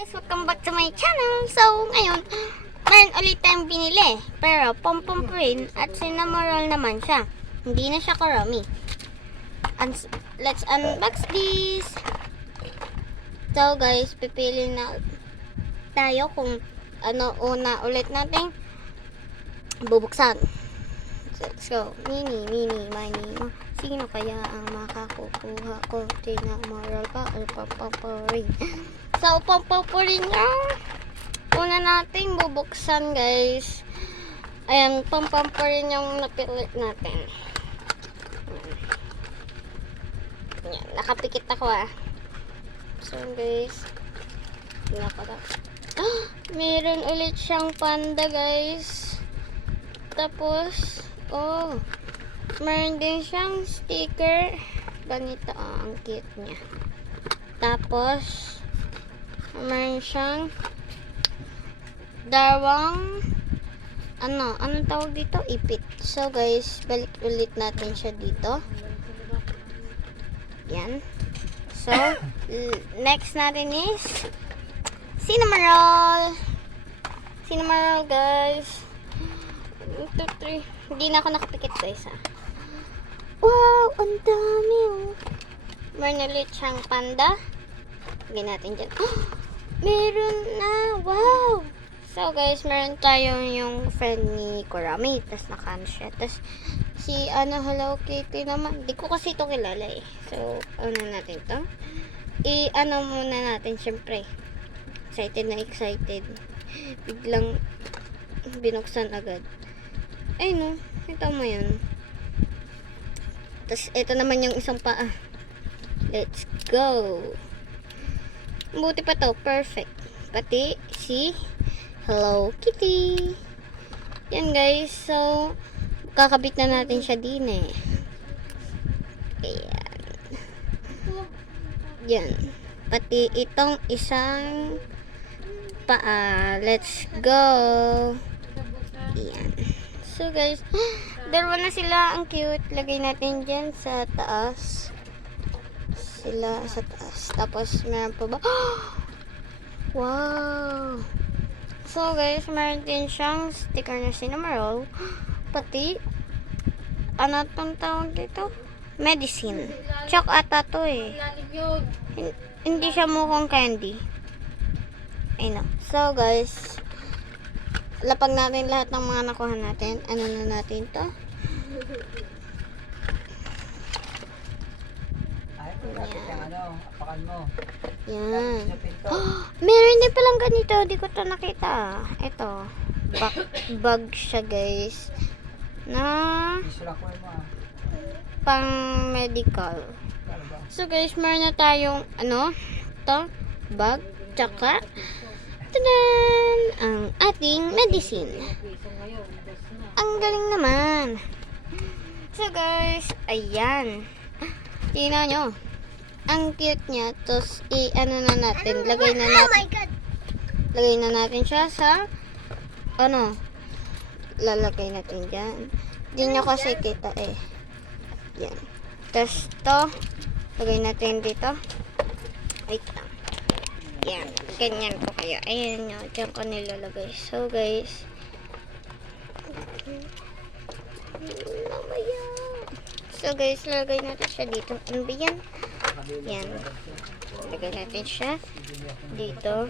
Guys, welcome back to my channel. So, ngayon, meron ulit tayong binili. Pero, pom-pom rin at cinnamoroll naman siya. Hindi na siya karami. Let's unbox this. So, guys, pipili na tayo kung ano una ulit natin bubuksan. Let's go. Mini, mani. Sino kaya ang makakukuha ko? Cinnamoroll pa or pom-pom rin? So, pom-pom yung una nating bubuksan, guys. Ayan, pom-pom yung napili natin. Ayan, nakapikit ako So, guys, meron ulit siyang panda, guys. Tapos, meron din siyang sticker. Ganito, ang cute niya. Tapos, meron siyang dalawang anong tawag dito? Ipit. So, guys, balik ulit natin siya dito. Yan. So, next natin is cinnamoroll. Cinnamoroll, guys. 1, 2, 3. Hindi na ako nakapikit, guys, Wow! Ang dami, Meron ulit siyang panda. Lagyan natin dyan. Meron na! Wow! So, guys, meron tayo yung friend ni Kurami. Tapos nakano siya. Tapos si Hello Kitty naman. Di ko kasi ito kilala So, natin to. Muna natin, syempre. Excited na excited. Biglang binuksan agad. Ay, no. Ito mo yun. Tapos, ito naman yung isang paa. Let's go! Buti pa to. Perfect. Pati si Hello Kitty. Yan, guys. So, kakabit na natin siya din Ayan. Yan. Pati itong isang paa. Let's go. Ayan. So, guys, dalawa na sila. Ang cute. Lagay natin dyan sa taas. Sila sa taas. Tapos, meron pa ba? Wow! So, guys, meron din siyang sticker na cinnamoroll. Pati, tong tawag dito? Medicine. Chok ata to Hindi siya mukhang candy. Ayun. So, guys, lapag natin lahat ng mga nakuha natin. Ano na natin to? Yan. Meron din palang ganito. Di ko to nakita. Ito. Bag siya, guys. Na pang medical. So, guys, meron na tayong ito. Bag. Tsaka tadan! Ang ating medicine. Ang galing naman. So, guys, ayan. Tingnan nyo. Ang cute niya. Tapos, na natin. Lagay na natin. Oh my God! Lagay na natin siya sa lalagay natin dyan. Hindi nyo kasi kita Yan. Tapos, to. Lagay natin dito. Wait lang. Yan. Ganyan po kayo. Ayan nyo. Diyan ko nilalagay. So, guys. So, guys, lagay natin siya dito. Ano ba yan? Yan. Lagay natin siya dito.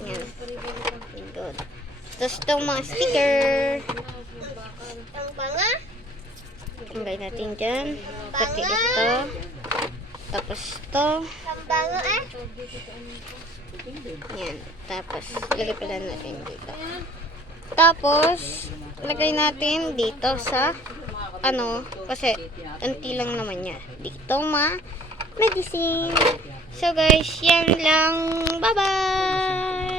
Yan. Good. Tapos itong mga sticker. Ang banga. Lagay natin dyan. Pati ito. Tapos ito. Ang banga Yan. Tapos, lagay pala natin dito. Tapos, lagay natin dito sa kasi anti lang naman niya. Dito medicine. So, guys, yan lang. Bye-bye!